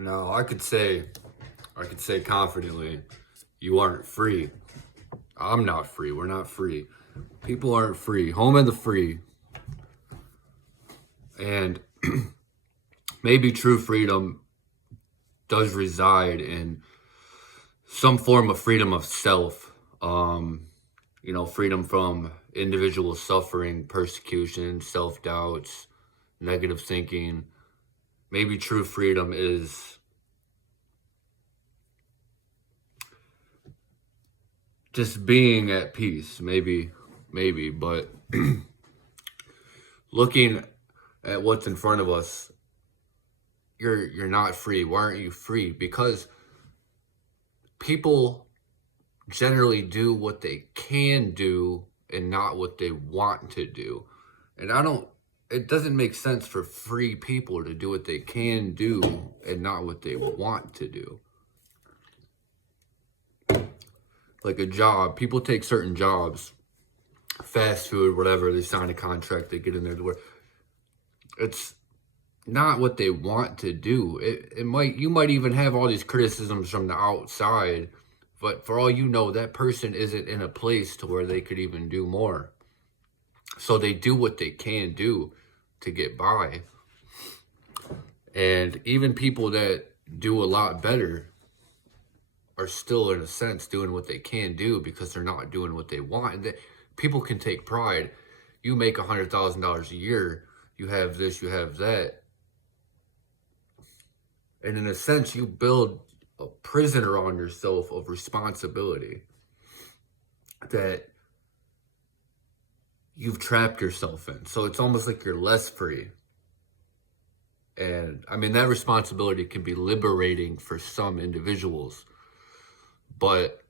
No, I could say confidently, you aren't free. I'm not free. We're not free. People aren't free. Home of the free. And maybe true freedom does reside in some form of freedom of self. Freedom from individual suffering, persecution, self doubts, negative thinking. Maybe true freedom is just being at peace. Maybe, but looking at what's in front of us, you're not free. Why aren't you free? Because people generally do what they can do and not what they want to do. And it doesn't make sense for free people to do what they can do and not what they want to do. Like a job, people take certain jobs, fast food, whatever, they sign a contract, they get in there to work. It's not what they want to do. You might even have all these criticisms from the outside, but for all you know, that person isn't in a place to where they could even do more. So they do what they can do to get by. And even people that do a lot better are still, in a sense, doing what they can do because they're not doing what they want. And people can take pride. You make $100,000 a year, you have this, you have that. And in a sense, you build a prison around yourself of responsibility that you've trapped yourself in. So it's almost like you're less free. And I mean, that responsibility can be liberating for some individuals. But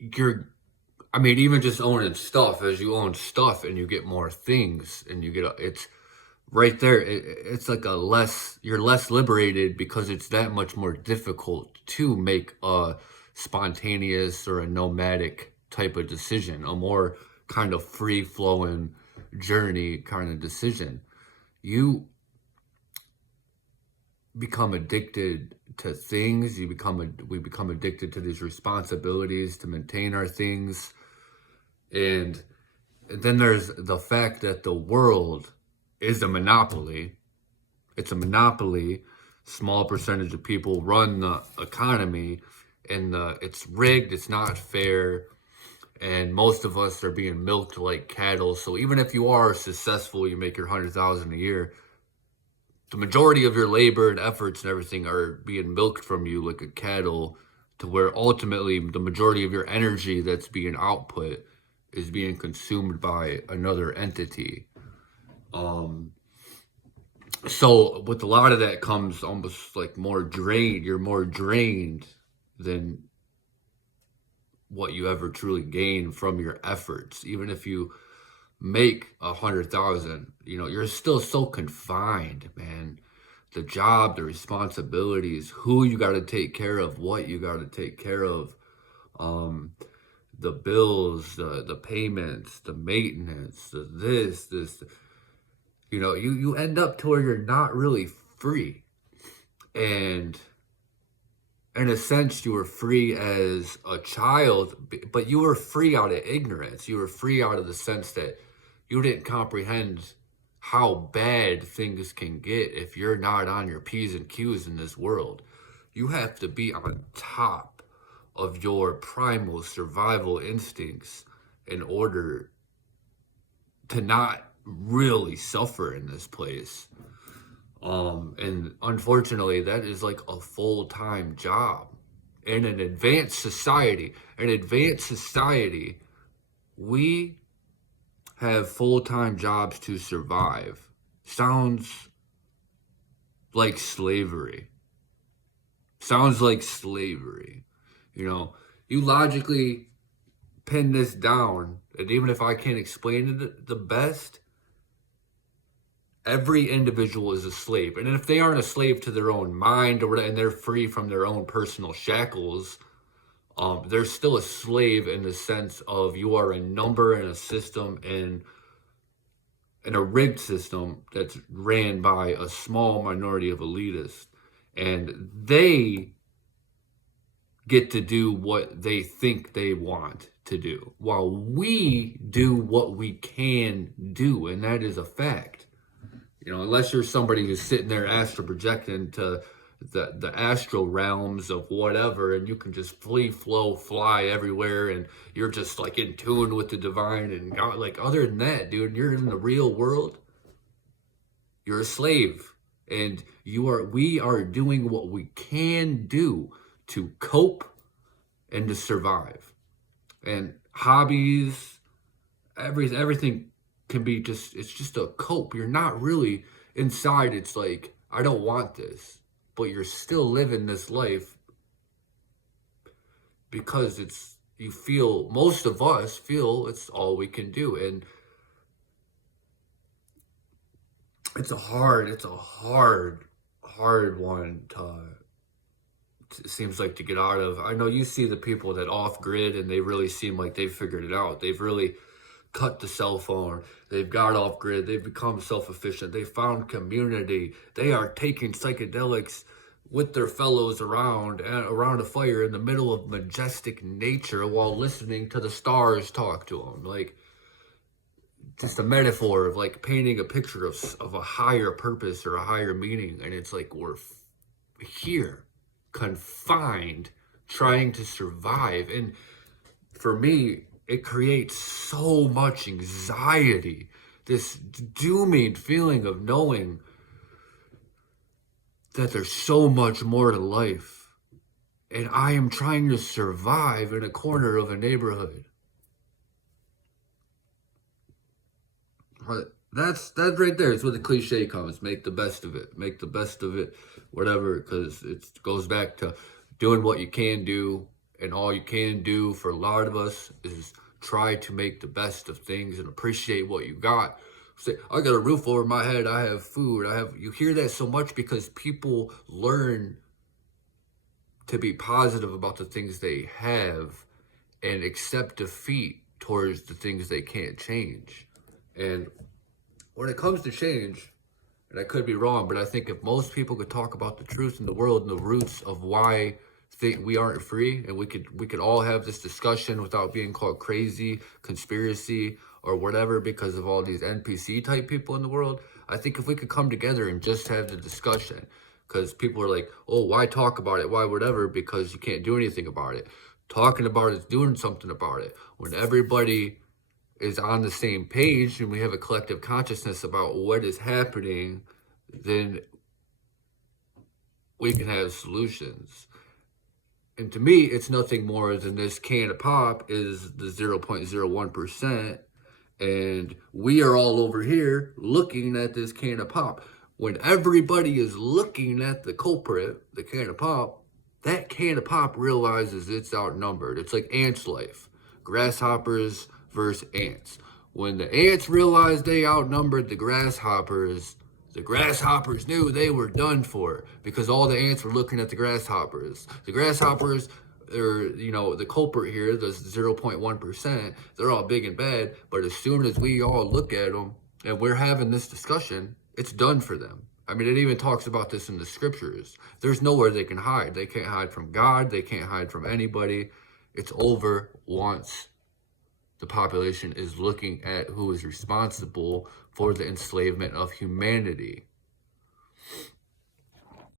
even just owning stuff, as you own stuff and you get more things and it's right there. It's like you're less liberated because it's that much more difficult to make a spontaneous or a nomadic type of decision, a more kind of free flowing journey kind of decision. You become addicted to things. We become addicted to these responsibilities to maintain our things. And then there's the fact that the world is a monopoly. It's a monopoly. Small percentage of people run the economy, and it's rigged. It's not fair. And most of us are being milked like cattle. So even if you are successful, you make your 100,000 a year, the majority of your labor and efforts and everything are being milked from you like a cattle, to where ultimately the majority of your energy that's being output is being consumed by another entity. So with a lot of that comes almost like more drained. You're more drained than what you ever truly gain from your efforts. Even if you make 100,000, you're still so confined, man. The job, the responsibilities, who you got to take care of, what you got to take care of, the bills, the payments, the maintenance, this, you end up to where you're not really free. And in a sense, you were free as a child, but you were free out of ignorance. You were free out of the sense that you didn't comprehend how bad things can get if you're not on your P's and Q's in this world. You have to be on top of your primal survival instincts in order to not really suffer in this place. And unfortunately, that is like a full-time job. In an advanced society, we have full-time jobs to survive. Sounds like slavery. You logically pin this down, and even if I can't explain it the best, every individual is a slave. And if they aren't a slave to their own mind, and they're free from their own personal shackles, they're still a slave in the sense of you are a number in a system, and and a rigged system that's ran by a small minority of elitists, and they get to do what they think they want to do, while we do what we can do, and that is a fact. Unless you're somebody who's sitting there astral projecting to the astral realms of whatever, and you can just fly everywhere, and you're just like in tune with the divine and God. Like, other than that, dude, you're in the real world, you're a slave, and we are doing what we can do to cope and to survive. And hobbies, everything can be it's just a cope. You're not really inside. It's like, I don't want this, but you're still living this life because most of us feel it's all we can do. And it's a hard one it seems like, to get out of. I know you see the people that off grid, and they really seem like they've figured it out. They've really cut the cell phone. They've got off grid. They've become self-efficient. They found community. They are taking psychedelics with their fellows around a fire in the middle of majestic nature while listening to the stars talk to them. Like, just a metaphor of like painting a picture of a higher purpose or a higher meaning. And it's like, we're here, confined, trying to survive. And for me, it creates so much anxiety, this dooming feeling of knowing that there's so much more to life, and I am trying to survive in a corner of a neighborhood. That's right there. It's where the cliche comes. Make the best of it. Make the best of it, whatever, because it goes back to doing what you can do. And all you can do for a lot of us is try to make the best of things and appreciate what you got. Say, I got a roof over my head. I have food. You hear that so much because people learn to be positive about the things they have and accept defeat towards the things they can't change. And when it comes to change, and I could be wrong, but I think if most people could talk about the truth in the world and the roots of why we aren't free, and we could all have this discussion without being called crazy, conspiracy, or whatever because of all these NPC type people in the world, I think if we could come together and just have the discussion, because people are like, oh, why talk about it? Why whatever? Because you can't do anything about it. Talking about it is doing something about it. When everybody is on the same page and we have a collective consciousness about what is happening, then we can have solutions. And to me, it's nothing more than this can of pop is the 0.01%. And we are all over here looking at this can of pop. When everybody is looking at the culprit, the can of pop, that can of pop realizes it's outnumbered. It's like ants' life. Grasshoppers versus ants. When the ants realized they outnumbered the grasshoppers knew they were done for because all the ants were looking at the grasshoppers. The grasshoppers, or the culprit here, the 0.1%, they're all big and bad, but as soon as we all look at them and we're having this discussion, it's done for them. I mean, it even talks about this in the scriptures. There's nowhere they can hide. They can't hide from God. They can't hide from anybody. It's over once the population is looking at who is responsible for the enslavement of humanity.